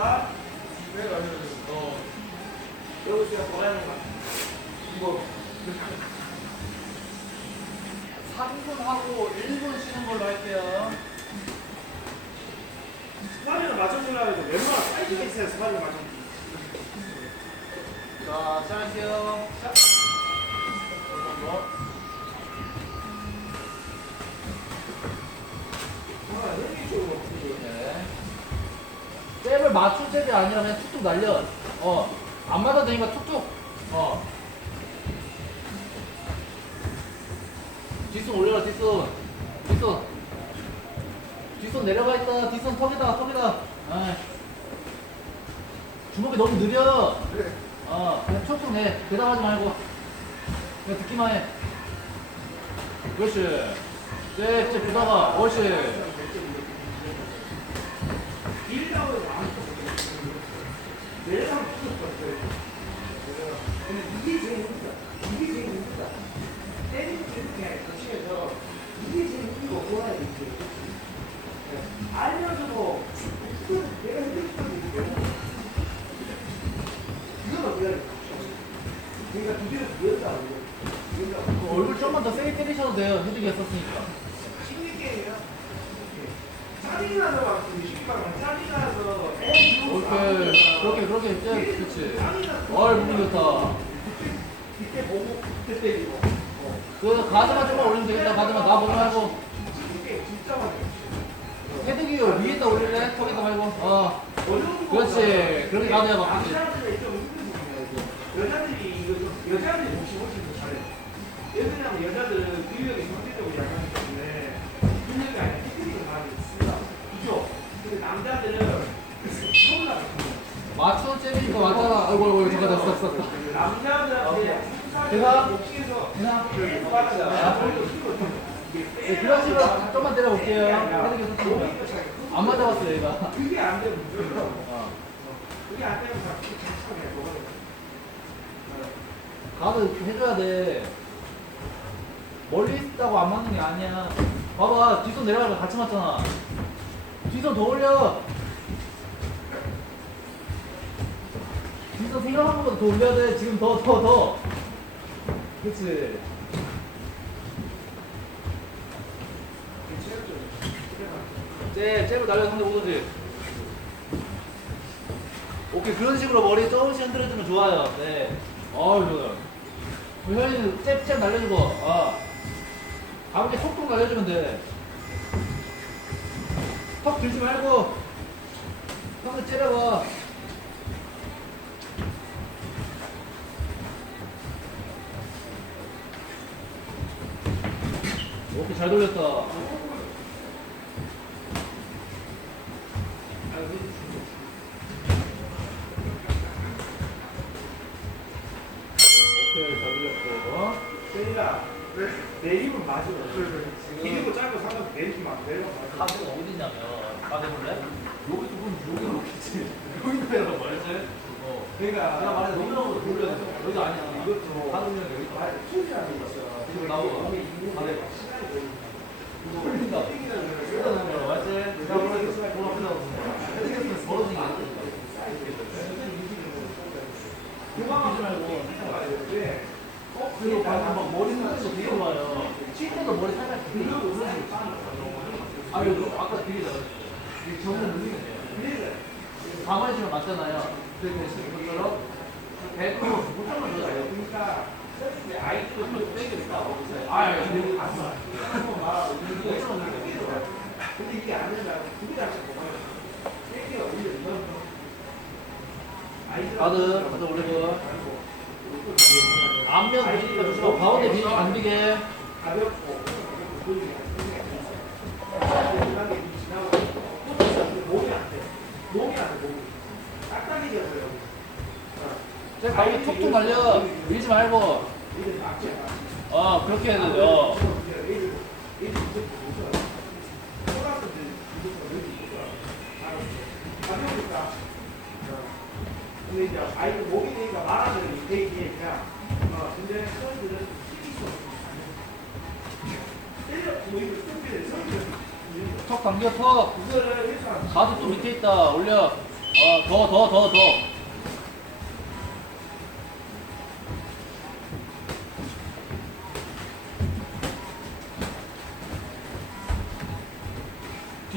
다 어. 여기서 뭐라는 거야? 이거 3분 하고 1분 쉬는 걸로 할게요. 스파링을 맞춰주려고 해도 웬만한 사이즈가 있어야 스파링을 맞춰. 자, 시작할게요. 시작. 아, 여기 쪽으로. 네. 잽을 맞출 잽이 아니라 그냥 툭툭 날려. 어. 안 맞아도 되니까 툭툭. 어. 뒷손 올려라, 뒷손. 뒷손. 뒷손 내려가 있다. 뒷손 턱이다, 턱이다. 아. 주먹이 너무 느려. 그래. 어, 그냥 툭툭 내. 대답하지 말고. 그냥 듣기만 해. 그렇지. 네, 진짜 보다가. 옳지. 길다고 해서 안 쳤어. 내려가면 죽었어. 근데 이게 제일 힘들다. 이게 제일 힘들다. 때리고 이렇게 거치면서 이게 제일 힘들고 그거야 이게. 네. 알면서도 그건 내가 힘들었던 얘기고 이거는 왜야 그러니까 두 개를 비었다고. 그러니까 얼굴 좀만 더 세게 때리셔도 돼요. 헤드기 했었으니까. 심리 게임이야. 짜증이 나서 막 쉽게 말하면 짜증이 나서 에이 이거 오케이. 그렇게, 그렇게 했지. 그치. 얼, 분위 좋다. 이때 보고 그때 때리고. 어. 그, 가드만 좀만 올리면 되겠다. 가드만 나 보지 말고. 헤드기 위에다 올릴래? 턱에다 말고. 어. 그렇지. 그렇게 좀 힘든 부분이에요. 여자들이 이거 좀 여자들이 혹시 훨씬 더 잘해. 여자들은 여자들은 위력이 상대적으로 약하기 때문에 힘력이 아니라 테크닉을 많이 씁니다. 근데 남자들은 맞춘 잽이니까 맞잖아. 아이고, 아이고, 잠깐, 됐어. 됐어. 남자들한테. 네, 그런 식으로 좀만 때려볼게요. 안 맞아봤어, 얘가. 그게 안 되면 문제야. 어. 그게 안 되면 자꾸 착착해. 뭐가 돼. 가드 해줘야 돼. 멀리 있다고 안 맞는 게 아니야. 봐봐, 뒷손 내려가면 같이 맞잖아. 뒷손 더 올려. 뒷손 생각한 것보다 더 올려야 돼. 지금 더, 더, 더. 그치. 잽, 잽을 날려 상대 오든지. 오케이, 그런 식으로 머리 조금씩 흔들어주면 좋아요. 네. 어우, 좋아요. 우리 현이는 잽, 잽 날려주고, 아. 가볍게 톡톡 날려주면 돼. 턱 들지 말고, 턱을 째려봐. 오케이, 잘 돌렸다. 오케이, 잘 돌렸고. 세리가 내 입은 맞으면 길고 짧고 상관없이 내 입만 내려가 가드가 어디냐면, 가드 볼래? 여기 두 분, 여기 놓겠지. 여기 내가 말지? 어. 그러니까 내가 말해, 너무너무 돌려야 돼. 여기 아니야. 이것도 가드면 여기 투지라는 게 있어 이거 나오고. 몸에 있는 가드. 게 시간이 걸리고 이거 올린다. 여기다 놓은 거야, 맞지? 내가 원래 돈 앞에다 놓는 거야. 헤드겠으면 벌어지는 게 있으니까. 그만 하지 말고. 어? 그리고 방금 막 머리 흔드는 거 되게 좋아요. 칠 때도 머리 살짝 들고 그런 식으로 쳐. 아, 이거 아까 되게 잘했어. 이게 정면 눌리면 돼요. 있으면 맞잖아요. 그렇게 했을 것처럼 배로 못하면 좋아요. 그러니까 아이도 빼기니까. 아, 근데 안 돼. 한번 말하고 이거 있으면 근데 이게 안 된다. 그게 다시 뭐가요? 세게 올려 이건 가드 올리고. 앞면 조심하고 가운데 비니 안 비게. 가볍고 제 가운데 툭툭 날려. 밀지 말고. 어, 그렇게 해야 돼요. 근데 이제 아이들 목이 되니까 말하는 게 이게 그냥 어 근데 서울들은 힘이 있어 때려 보이고 스피드 서울들은 턱 당겨, 턱. 그거를 해서 가드 또 밑에 있다. 올려. 어, 더, 더, 더, 더.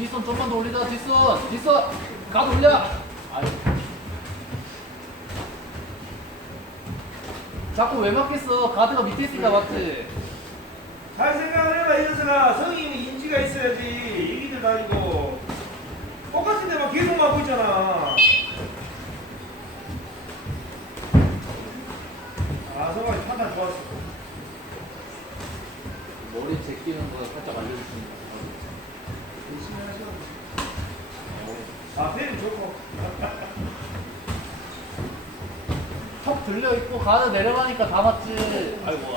뒷손 좀만 더 올리자, 뒷손. 뒷손. 가드 올려. 아유. 자꾸 왜 맞겠어? 가드가 밑에 있으니까 맞지. 잘 생각을 해봐 이 녀석아 성인이 인지가 있어야지 얘기들 다니고 똑같은 데만 계속 막고 있잖아 아 가드 내려가니까 다 맞지. 아이고.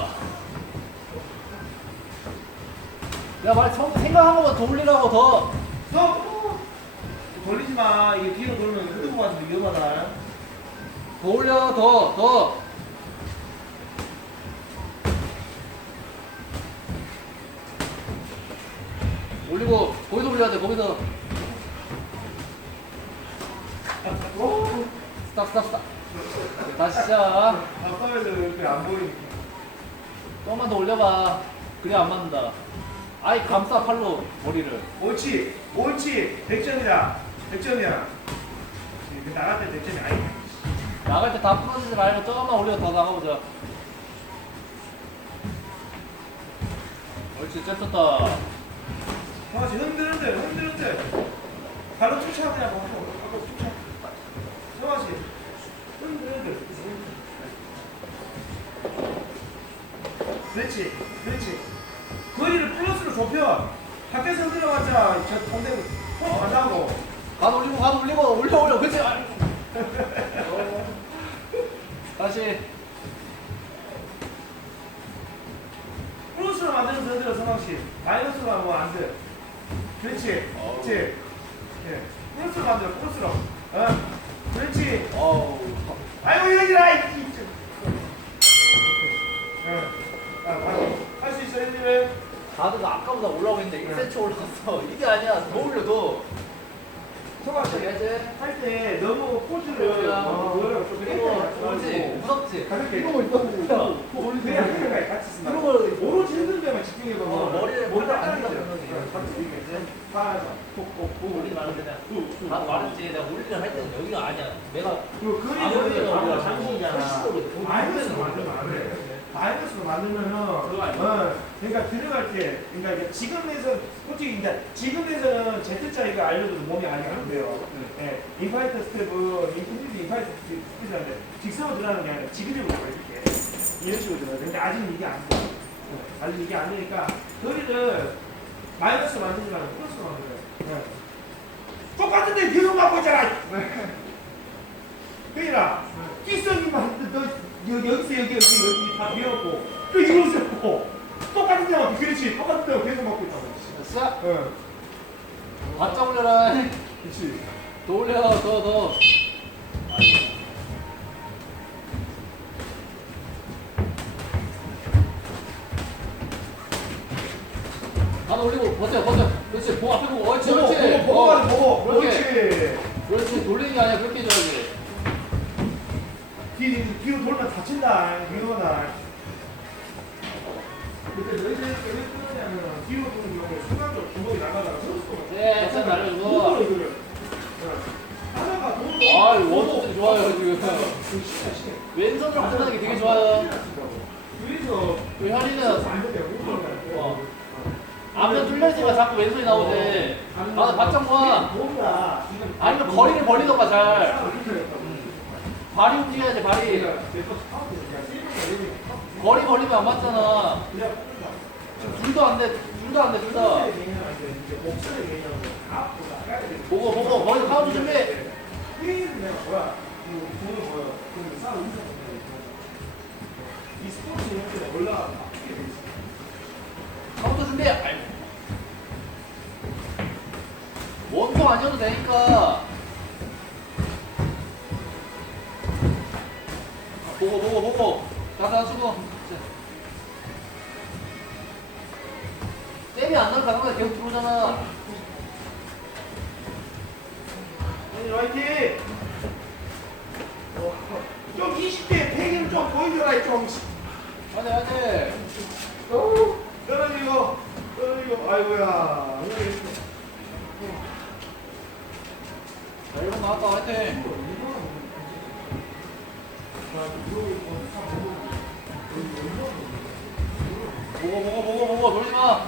야, 말 처음 생각한 것만 더 올리라고 더. 너 돌리지 마 이게 뒤로 돌면 흐르고 가지고 위험하다 더 올려, 더, 더. 올리고, 거기서 올려야 돼, 거기서. 스탑, 스탑, 스탑. 다시 시작. 아까에서 이렇게 안 보이니까 조금만 더 올려봐. 그래, 안 맞는다. 아이, 감싸, 팔로, 머리를. 옳지 옳지 100점이다 100점이야 나갈 때 100점이 아니야 나갈 때다 부러지지 말고 조금만 올려 더 나가보자. 옳지, 쨌었다. 성환씨 흔들 흔들 흔들 흔들 발로 쫓아가냐고 발로 쫓아 흔들 그렇지 그렇지 거리를 플러스로 좁혀 밖에서 흔들어봤자 저 동대구 통 안나고 가도 올리고, 가도 올리고, 올려, 올려. 그렇지. 어. 다시. 플러스로 만들면 더 들어 성환씨 마이너스로 하면 안 돼 그렇지 어우. 그렇지 예. 플러스로 만들어 플러스로 어 그렇지 어우. 가드가 아까보다 올라오고 있는데 1cm 올라갔어. 이게 아니야. 더 올려, 더. 성환씨 해야지. 할때 너무 포즈를 야. 어, 좀 그리고, 그렇지. 무섭지? 가볍게 이러고 있다고. 올리 그냥 그냥 같이 쓴다 이런 걸- 오로지 흔든 데만 집중해봐 어, 머리를 머리 안. 어, 같이 이렇게 하나 톡톡톡 우리 말은 그냥. 다 말했지. 내가 올리려 할 때는 여기가 아니야. 내가 그 아무리 그림을 해도 아무리 장신이잖아. 만들면 안 돼. 마이너스로 만들면은 돼. 어, 그러니까 들어갈 때 그러니까 이게 지금에서 솔직히 이제 지금에서는 Z자리가 알려줘도 몸이 아직 안 돼요. 예, 인파이터 스텝은 인피니티 인파이터 스텝인데 직선으로 들어가는 게 아니라 지그재그로 가, 이렇게 이런 식으로 들어가요. 근데 아직은 이게 안 돼. 어, 아직 이게 안 되니까 거리를 마이너스로 만들지 말고 플러스로 만들어요. 예. 똑같은데 계속 맞고 있잖아. 그니라 뒷선이만 너 여- 여기서 여기 여기 여기 다 비었고 또 이거 없고 똑같은 데만 그렇지 똑같은 데만 계속 먹고 있다고 싹. 응 바짝 올려라. 그렇지 더 올려, 더, 더. 가드 올리고, 버텨, 버텨. 그렇지, 보고 앞에 보고, 옳지, 옳지. 보고 보고 어, 보고. 그렇지 그렇지, 돌리는 게 아니라 그렇게 해줘야지. 뒤, 뒤로 돌면 다친다 위험하다 근데 너희들 왜 그러냐면 뒤로 도는 경우에 순간적으로 주먹이 나가다가 선수가 네, 선 날려주고. 누구로 이거를 응. 하나가 도는 아, 원투 좋아요, 지금. 진짜 심해 왼손으로 끝나는 게 되게 좋아요. 그래서 우리 현이는 안 된대요 어. 앞면 뚫려있으니까 자꾸 왼손이 나오지. 나는 바짝 봐. 아니면 거리를 벌리던가 잘. 발이 움직여야지, 발이. 거리 벌리면 안 맞잖아. 지금 둘도 안 돼, 둘도 안 돼, 둘 다. 보고, 보고, 거기서 카운트 준비. 돼. 카운트 준비. 원통 아니어도 되니까. 보고 보고 보고. 가다 죽어 땜이 안 나가는 거야 계속 들어오잖아. 아니 라이팅. 어, 좀 20대 패기를 좀 보여줘라 좀. 안돼 안돼 어우, 떨어지고 떨어지고. 아이고야. 자 이거 나왔다. 화이팅. 보고 보고 보고 보고 돌리마.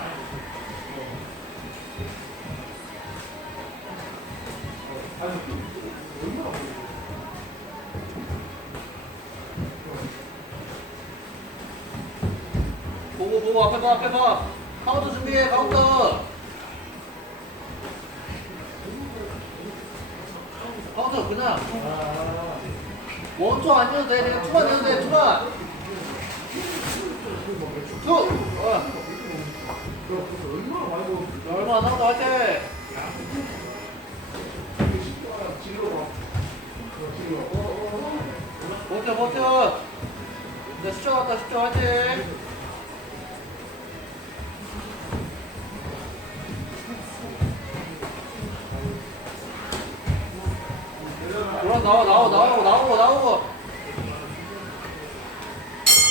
보고 보고 앞에 봐 앞에 봐. 카운터 준비해 카운터. 카운터 그냥 원투 안 넣어도 돼. 그냥 투만 넣어도 돼. 투만. 투. 어. 얼마 안 남았다 화이팅 버텨 버텨. 이제 숫자 왔다 숫자. 화이 나와 나와 나오고 나오고 나오고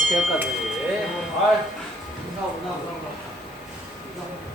이렇게 까지 아 나오고 나오고 나오고